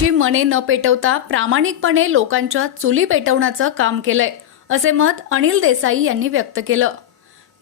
लोकांची मने न पेटवता प्रामाणिकपणे लोकांच्या चुली पेटवण्याचं काम केलंय असे मत अनिल देसाई यांनी व्यक्त केलं.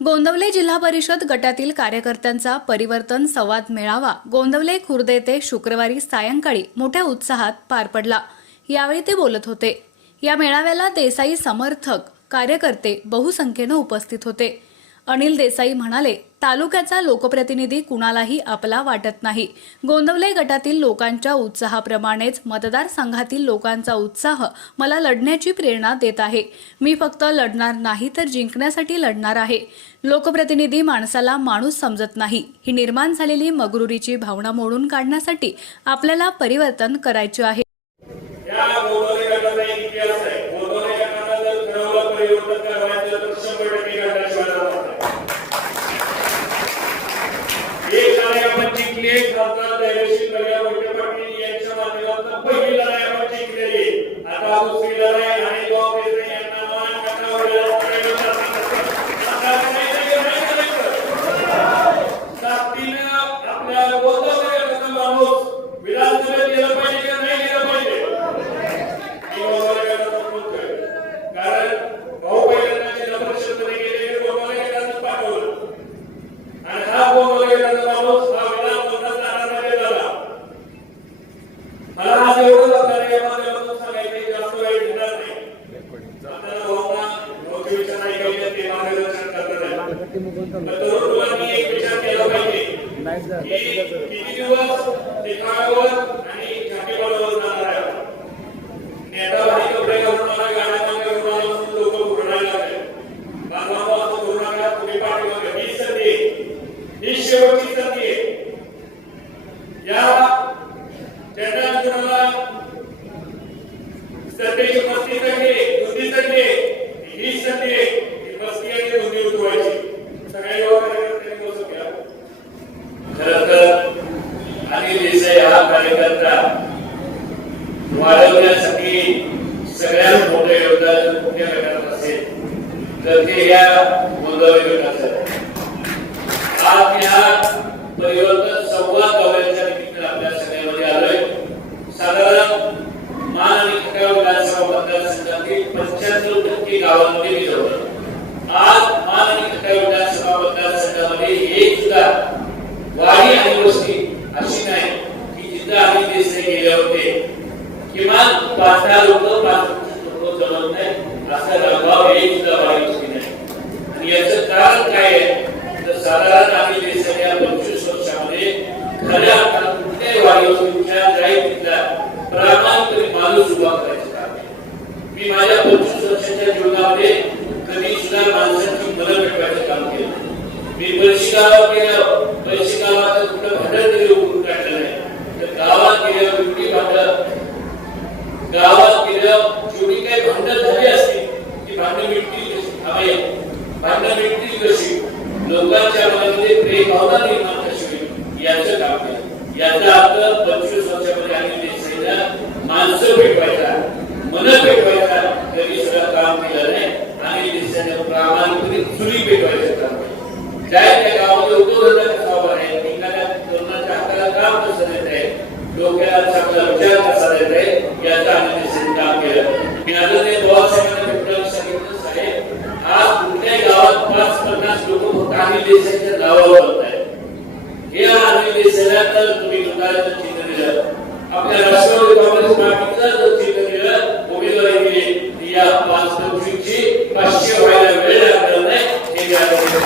गोंदवले जिल्हा परिषद गटातील कार्यकर्त्यांचा परिवर्तन संवाद मेळावा गोंदवले खुर्द येथे शुक्रवारी सायंकाळी मोठ्या उत्साहात पार पडला. यावेळी ते बोलत होते. या मेळाव्याला देसाई समर्थक कार्यकर्ते बहुसंख्येनं उपस्थित होते. अनिल देसाई म्हणाले तालुक्याचा लोकप्रतिनिधी कुणालाही आपला वाटत नाही. गोंदवले गटातील लोकांच्या उत्साहाप्रमाणेच मतदारसंघातील लोकांचा उत्साह मला लढण्याची प्रेरणा देत आहे. मी फक्त लढणार नाही तर जिंकण्यासाठी लढणार आहे. लोकप्रतिनिधी माणसाला माणूस समजत नाही. ही निर्माण झालेली मगरुरीची भावना मोडून काढण्यासाठी आपल्याला परिवर्तन करायचे आहे. या आहे. भाऊचे ते मार्गदर्शन करणार आहे. तरुण मुलांनी एक विचार केला पाहिजे की किती दिवस आणि झाकीपाडावर जाणार आहे नेता भारी कपडे घालून मला गाड्यामध्ये घेऊन आला म्हणून लोक पुरडायला लागले बांधवांनो असं करू नका तुम्ही पाठीमागे ही संधी आहे. ही शेवटची संधी आहे या ज्यांना कुणाला सध्याची मस्ती संधी आहे, धुंदी संधी आहे. ही संधी आहे ही मस्ती आणि धुंदी उठवायची सगळ्या युवा कार्यकर्त्यांनी बसून घ्या खरं तर अनिल देसाई हा कार्यकर्ता वाढवण्यासाठी सगळ्यात मोठं योगदान कुठल्या गटात असेल तर ते या आज या परिवर्तन संवाद गव्याच्या निमित्तानं आपल्या सगळ्यामध्ये आलोय. साधारण मान आणि खटाव विधानसभा मतदारसंघातील पंच्याहत्तर टक्के गावांमध्ये मी जवळ आज मान आणि खटाव विधानसभा मतदारसंघामध्ये एक सुद्धा वाडी आणि वस्ती अशी नाही की जिथं आम्ही देसाई गेले होते. किमान पाच दहा लोक पाच लोक जमत नाही असा दबाव एक सुद्धा वाडी वस्ती नाही आणि याचं कारण काय आहे तर साधारण आम्ही देशाने या पंचवीस वर्षामध्ये खऱ्या अर्थानं कुठल्याही वाडी वस्तीच्या जाईल तिथला प्रामाणिकपणे माणूस उभा करायचं काम आहे. मी माझ्या पंचवीस वर्षाच्या जीवनामध्ये कधी सुद्धा माणसाची मदत भेटवायचं काम केलं मी बरीचशी गावात गेलो बरीचशी गावात भांडण तरी काढलं नाही. तर गावात गेल्यावर एवढी भांडण गावात गेल्यावर जेवढी काही भांडण झाली असते ती भांडण मिटतील भांडण मिटतील कशी? लोकांच्या मनामध्ये प्रेम भावना निर्माण कशी याचं काम केलं याचा अर्थ पंचवीस वर्षामध्ये आम्ही देशाला माणसं पेटवायचा मन तरी सगळं काम केलं नाही. आणि देशाने प्रामाणिकपणे चुली काम केलं ज्या त्या गावामध्ये उद्योगधंदा कसा उभा आहे एखाद्या तरुणाच्या हाताला काम कसं देत आहे डोक्याला चांगला विचार कसा देत आहे याचं आम्ही देशाने काम केलं मी आदरणीय पवारसाहेबांना भेटल्यावर सांगितलं साहेब आज कुठल्याही गावात पाच पन्नास लोक फक्त आम्ही देशाच्या नावावर बोलत आहेत हे आम्ही देशाला तर तुम्ही लोकांचं चिन्ह दिलं आपल्या राष्ट्रवादी काँग्रेस पार्टीचं जर चिन्ह दिलं उमेदवारी दिली ती या पाच पंचवीसची पाचशे व्हायला वेळ लागणार नाही हे या ते गावात होत आहे. ते माणसाच्या चेहऱ्यावर होत आहे. ते गावात गेल्या माणसांमध्ये की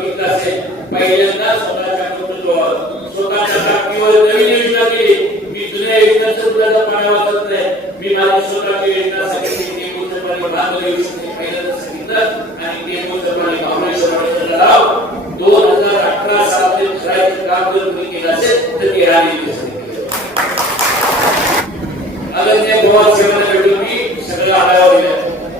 बघितलं असेल. पहिल्यांदा स्वतःच्या कुटुंबावर, स्वतःच्या बाबतीवर नवीन योजना केली. मी जुन्या योजनांचं कुणाचा पाण्या वाचत नाही मी माझी स्वतःची योजना सांगितली ते मूर्तपणे भाग येऊ शकते. पहिल्यांदा सांगितलं. आणि ते मूर्तपणे भावनेश्वर राव दोन हज़ार अठरा साल ते करायचं काम जर तुम्ही केलं असेल, तर तेरा दिवस अगत्य पवार साहेबांना भेटून मी सगळं आढावा दिला.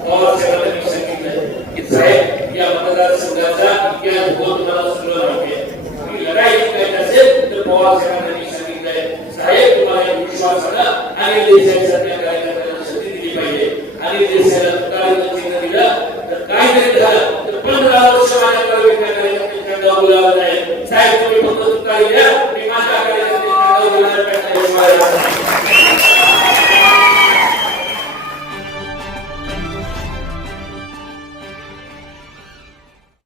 पवार साहेबांना मी सांगितलं की साहेब, या मतदारसंघाचा खेळ होत मला सुरू नव्हे तुम्ही लढाई करत असेल तर पवार साहेबांनी सांगितलंय साहेब तुम्हाला विश्वासानं आणि देशासाठी कार्यकर्त्यांना संधी दिली पाहिजे. आणि देशाला तुकाराम चिन्ह दिलं तर काय तरी झालं. तर पंधरा वर्ष माझ्या कार्यकर्त्यांकडे बोलावलं नाही साहेब तुम्ही फक्त तुकारी द्या. मी माझ्या कार्यकर्त्यांकडे